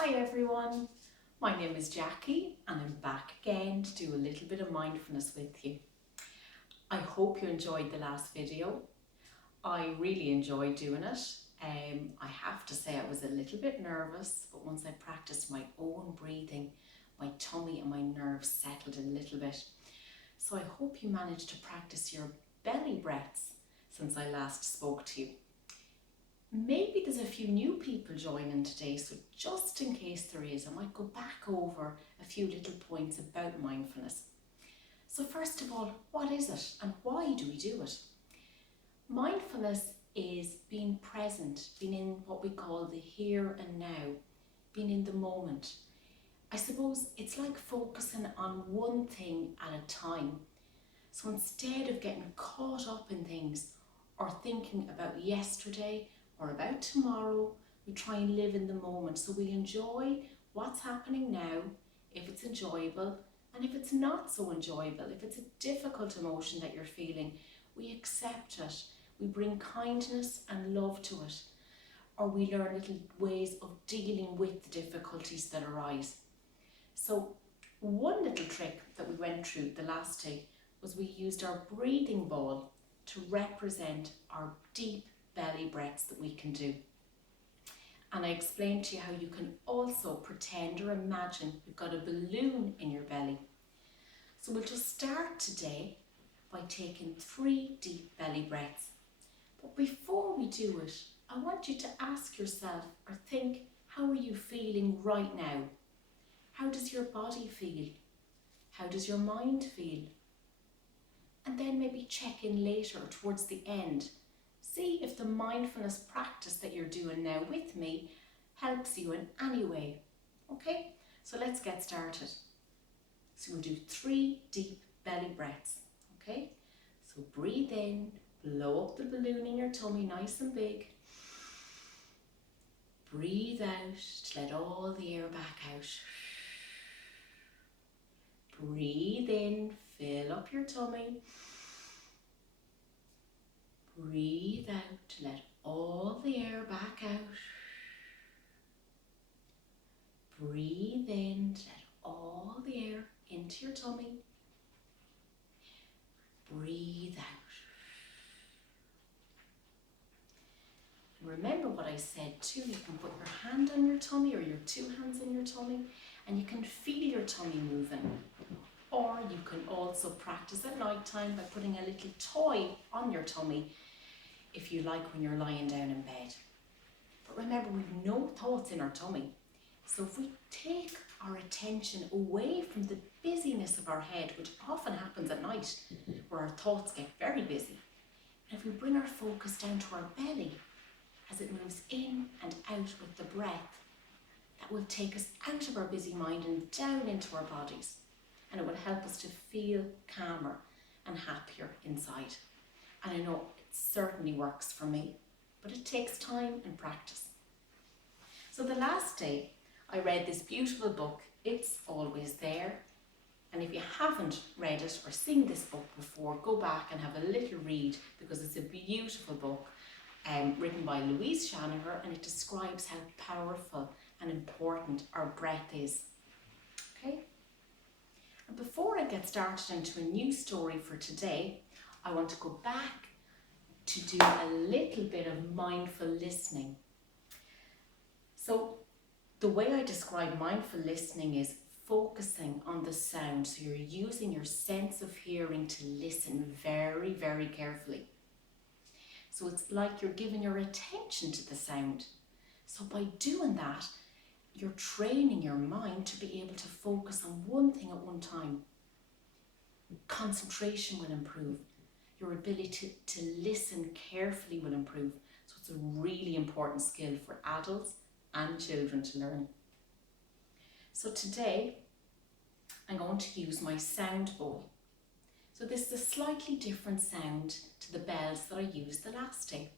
Hi everyone, my name is Jackie and I'm back again to do a little bit of mindfulness with you. I hope you enjoyed the last video. I really enjoyed doing it. I have to say I was a little bit nervous, but once I practiced my own breathing, my tummy and my nerves settled a little bit. So I hope you managed to practice your belly breaths since I last spoke to you. Maybe there's a few new people joining today, so just in case there is, I might go back over a few little points about mindfulness. So first of all, what is it and why do we do it? Mindfulness is being present, being in what we call the here and now, being in the moment. I suppose it's like focusing on one thing at a time. So instead of getting caught up in things or thinking about yesterday or about tomorrow, we try and live in the moment. So we enjoy what's happening now, if it's enjoyable, and if it's not so enjoyable, if it's a difficult emotion that you're feeling, we accept it. We bring kindness and love to it, or we learn little ways of dealing with the difficulties that arise. So one little trick that we went through the last day was we used our breathing ball to represent our deep belly breaths that we can do. And I explained to you how you can also pretend or imagine you've got a balloon in your belly. So we'll just start today by taking 3 deep belly breaths. But before we do it, I want you to ask yourself or think, how are you feeling right now? How does your body feel? How does your mind feel? And then maybe check in later or towards the end. See if the mindfulness practice that you're doing now with me helps you in any way. Okay, so let's get started. So we'll do 3 deep belly breaths. Okay, so breathe in, blow up the balloon in your tummy nice and big. Breathe out to let all the air back out. Breathe in, fill up your tummy. Breathe out to let all the air back out. Breathe in to let all the air into your tummy. Breathe out. Remember what I said too, you can put your hand on your tummy or your 2 hands on your tummy and you can feel your tummy moving. Or you can also practice at night time by putting a little toy on your tummy if you like when you're lying down in bed. But remember, we've no thoughts in our tummy. So if we take our attention away from the busyness of our head, which often happens at night, where our thoughts get very busy, and if we bring our focus down to our belly, as it moves in and out with the breath, that will take us out of our busy mind and down into our bodies. And it will help us to feel calmer and happier inside. And I know it certainly works for me, but it takes time and practice. So the last day, I read this beautiful book, It's Always There. And if you haven't read it or seen this book before, go back and have a little read because it's a beautiful book written by Louise Shanaher, and it describes how powerful and important our breath is. Okay? And before I get started into a new story for today, I want to go back to do a little bit of mindful listening. So the way I describe mindful listening is focusing on the sound. So you're using your sense of hearing to listen very, very carefully. So it's like you're giving your attention to the sound. So by doing that, you're training your mind to be able to focus on one thing at one time. Concentration will improve. Your ability to listen carefully will improve. So it's a really important skill for adults and children to learn. So today, I'm going to use my sound bowl. So this is a slightly different sound to the bells that I used the last day.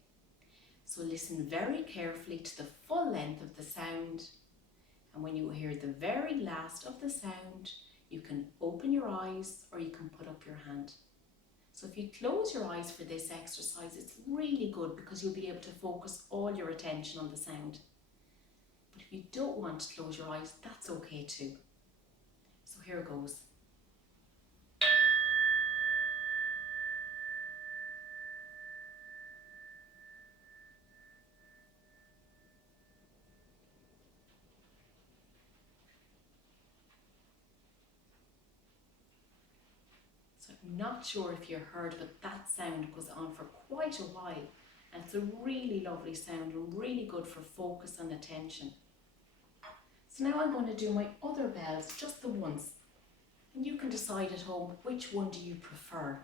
So listen very carefully to the full length of the sound. And when you hear the very last of the sound, you can open your eyes or you can put up your hand. So if you close your eyes for this exercise, it's really good because you'll be able to focus all your attention on the sound. But if If you don't want to close your eyes, that's okay too. So here goes. So I'm not sure if you heard, but that sound goes on for quite a while. And it's a really lovely sound and really good for focus and attention. So now I'm going to do my other bells, just the once. And you can decide at home, which one do you prefer?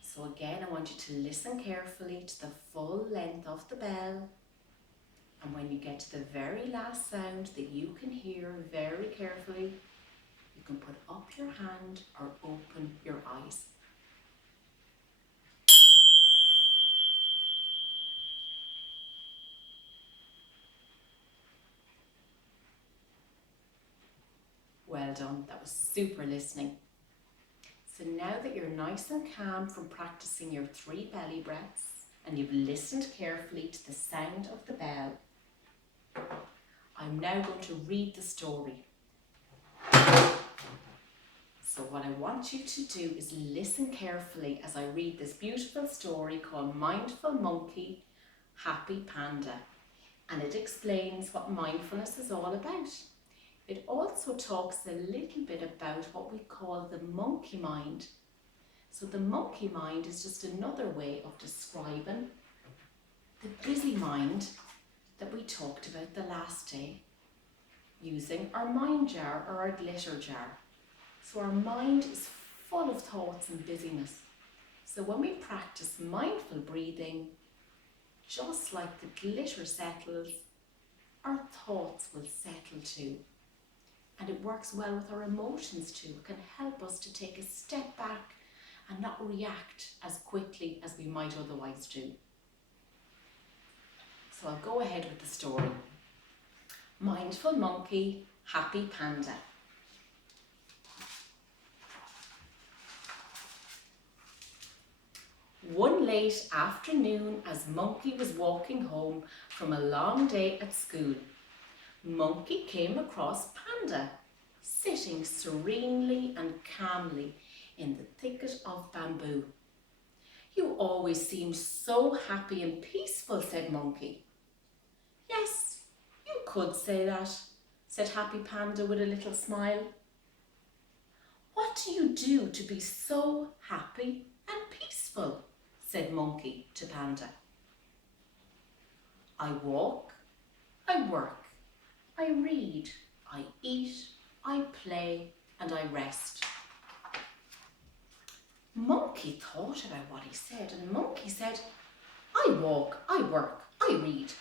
So again, I want you to listen carefully to the full length of the bell. And when you get to the very last sound that you can hear very carefully, you can put up your hand or open your eyes. Well done, that was super listening. So now that you're nice and calm from practicing your 3 belly breaths and you've listened carefully to the sound of the bell, I'm now going to read the story. So what I want you to do is listen carefully as I read this beautiful story called Mindful Monkey, Happy Panda. And it explains what mindfulness is all about. It also talks a little bit about what we call the monkey mind. So the monkey mind is just another way of describing the busy mind that we talked about the last day, using our mind jar or our glitter jar. So our mind is full of thoughts and busyness. So when we practice mindful breathing, just like the glitter settles, our thoughts will settle too. And it works well with our emotions too. It can help us to take a step back and not react as quickly as we might otherwise do. So I'll go ahead with the story. Mindful Monkey, Happy Panda. One late afternoon, as Monkey was walking home from a long day at school, Monkey came across Panda, sitting serenely and calmly in the thicket of bamboo. "You always seem so happy and peaceful," said Monkey. "Yes, you could say that," said Happy Panda with a little smile. "What do you do to be so happy and peaceful?" said Monkey to Panda. "I walk, I work, I read, I eat, I play, and I rest." Monkey thought about what he said, and Monkey said, "I walk, I work, I read,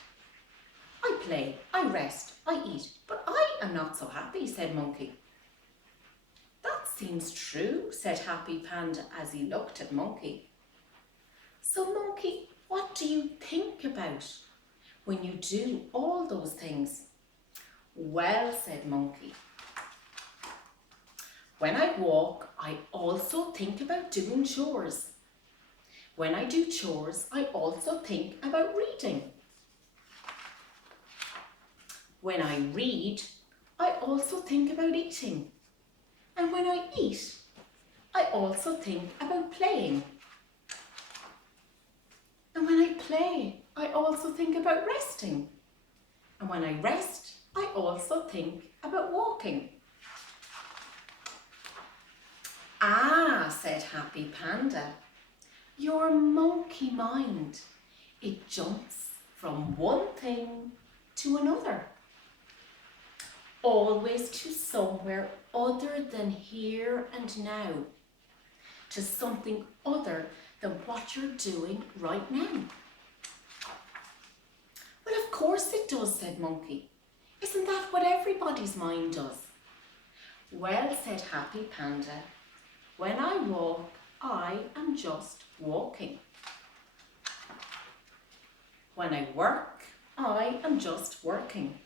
I play, I rest, I eat, but I am not so happy," said Monkey. "That seems true," said Happy Panda as he looked at Monkey. "So Monkey, what do you think about when you do all those things?" "Well," said Monkey, "when I walk, I also think about doing chores. When I do chores, I also think about reading. When I read, I also think about eating. And when I eat, I also think about playing. And when I play, I also think about resting. And when I rest, I also think about walking." "Ah," said Happy Panda, "your monkey mind, it jumps from one thing to another, always to somewhere other than here and now, to something other than what you're doing right now." "Well, of course it does," said Monkey. "Isn't that what everybody's mind does?" "Well," said Happy Panda, "when I walk, I am just walking. When I work, I am just working.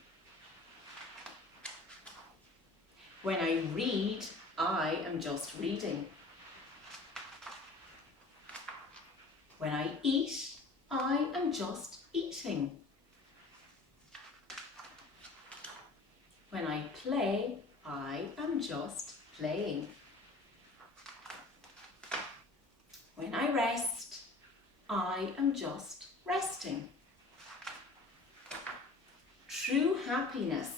When I read, I am just reading. When I eat, I am just eating. When I play, I am just playing. When I rest, I am just resting. True happiness,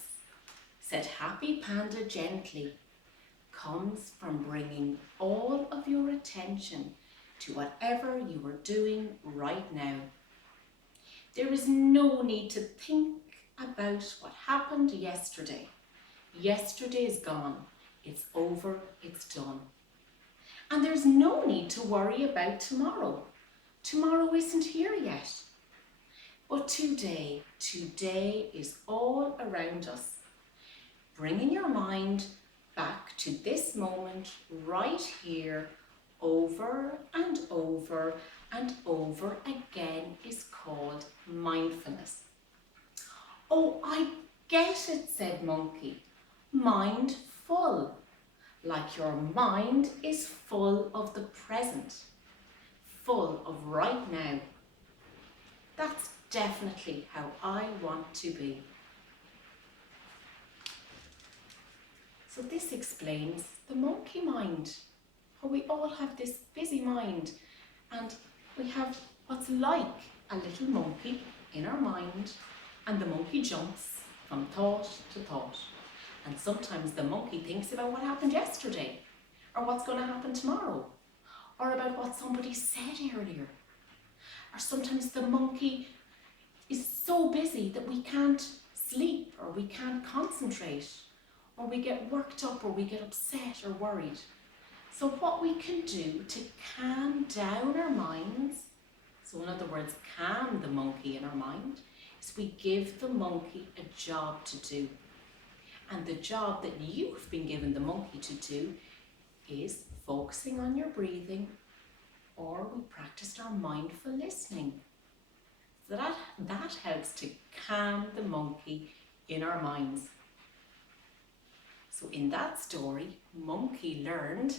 said Happy Panda gently, comes from bringing all of your attention to whatever you are doing right now. There is no need to think about what happened yesterday. Yesterday is gone. It's over. It's done. And there's no need to worry about tomorrow. Tomorrow isn't here yet. But today is all around us. Bringing your mind back to this moment right here over and over and over again is called mindfulness. Oh, I get it, said Monkey. Mindful, like your mind is full of the present, full of right now. That's definitely how I want to be. So this explains the monkey mind, how we all have this busy mind and we have what's like a little monkey in our mind, and the monkey jumps from thought to thought. And sometimes the monkey thinks about what happened yesterday, or what's going to happen tomorrow, or about what somebody said earlier. Or sometimes the monkey is so busy that we can't sleep, or we can't concentrate, or we get worked up, or we get upset or worried. So what we can do to calm down our minds, so in other words, calm the monkey in our mind, is we give the monkey a job to do. And the job that you've been given the monkey to do is focusing on your breathing, or we practiced our mindful listening. So that helps to calm the monkey in our minds. So in that story, Monkey learned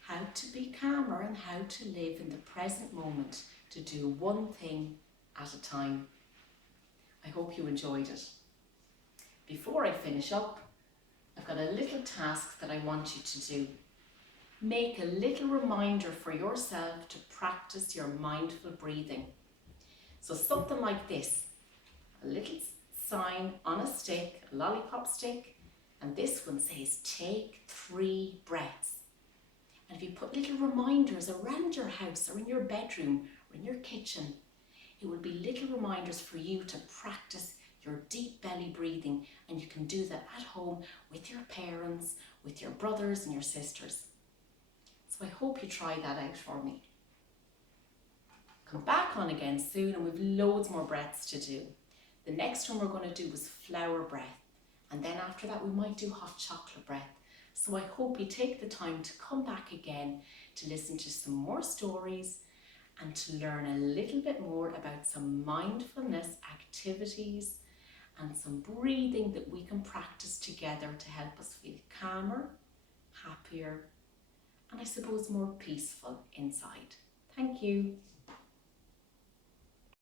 how to be calmer and how to live in the present moment, to do one thing at a time. I hope you enjoyed it. Before I finish up, I've got a little task that I want you to do. Make a little reminder for yourself to practice your mindful breathing. So something like this, a little sign on a stick, a lollipop stick, and this one says, take 3 breaths. And if you put little reminders around your house or in your bedroom or in your kitchen, it will be little reminders for you to practice your deep belly breathing, and you can do that at home with your parents, with your brothers and your sisters. So I hope you try that out for me. Come back on again soon, and we've loads more breaths to do. The next one we're going to do is flower breath, and then after that we might do hot chocolate breath. So I hope you take the time to come back again to listen to some more stories and to learn a little bit more about some mindfulness activities and some breathing that we can practice together to help us feel calmer, happier, and I suppose more peaceful inside. Thank you.